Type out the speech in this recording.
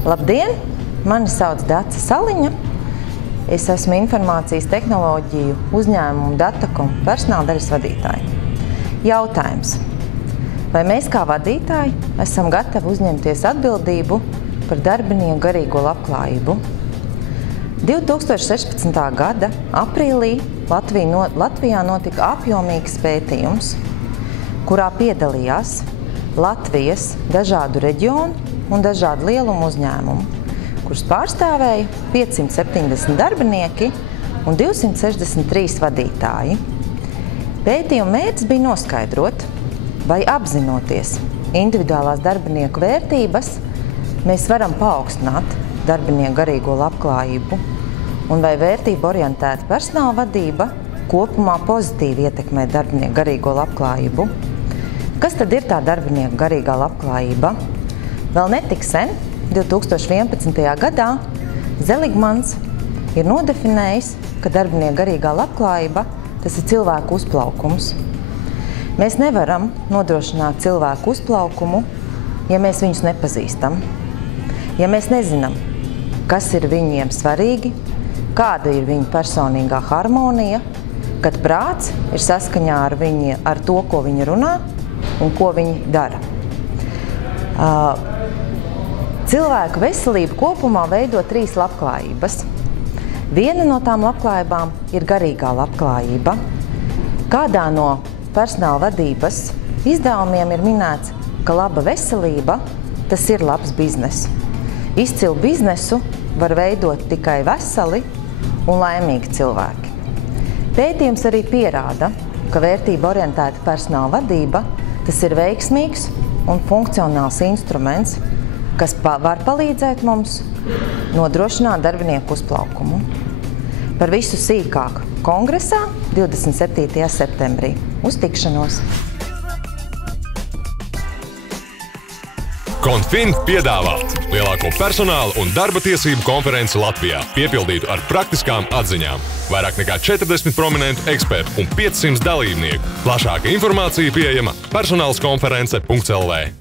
Labdien! Mani sauc Dace Saliņa. Es esmu informācijas tehnoloģiju uzņēmumu Datacom personāla daļas vadītāja. Jautājums. Vai mēs kā vadītāji esam gatavi uzņemties atbildību par darbinieku garīgo labklājību? 2016. gada aprīlī Latvijā notika apjomīgs pētījums, kurā piedalījās Latvijas dažādu reģionu un dažādu lielumu uzņēmumu, kurus pārstāvēja 570 darbinieki un 263 vadītāji. Pētījuma mērķis bija noskaidrot, vai apzinoties individuālās darbinieku vērtības, mēs varam paaugstināt darbinieku garīgo labklājību un vai vērtību orientēta personāla vadība kopumā pozitīvi ietekmē darbinieku garīgo labklājību. Kas tad ir tā darbinieku garīgā labklājība? Vēl netik sen, 2011. gadā, Zeligmans ir nodefinējis, ka darbinieku garīgā labklājība tas ir cilvēku uzplaukums. Mēs nevaram nodrošināt cilvēku uzplaukumu, ja mēs viņus nepazīstam. Ja mēs nezinām, kas ir viņiem svarīgi, kāda ir viņa personīgā harmonija, kad prāts ir saskaņā ar to, ko viņi runā un ko viņi dara. Cilvēku veselību kopumā veido 3 labklājības. Viena no tām labklājībām ir garīgā labklājība. Kādā no personāla vadības izdevumiem ir minēts, ka laba veselība tas ir labs biznes. Izcilu biznesu var veidot tikai veseli un laimīgi cilvēki. Pētījums arī pierāda, ka vērtība orientēta personāla vadība tas ir veiksmīgs un funkcionāls instruments, kas var palīdzēt mums nodrošināt darbinieku uzplaukumu. Par visu sīkāk kongresā 27. septembrī. Uz tikšanos! Konfin piedāvā lielāko personāla un darba tiesību konferenci Latvijā, piepildītu ar praktiskām atziņām. Vairāk nekā 40 prominentu ekspertu un 500 dalībnieku. Plašāka informācija pieejama personālskonference.lv.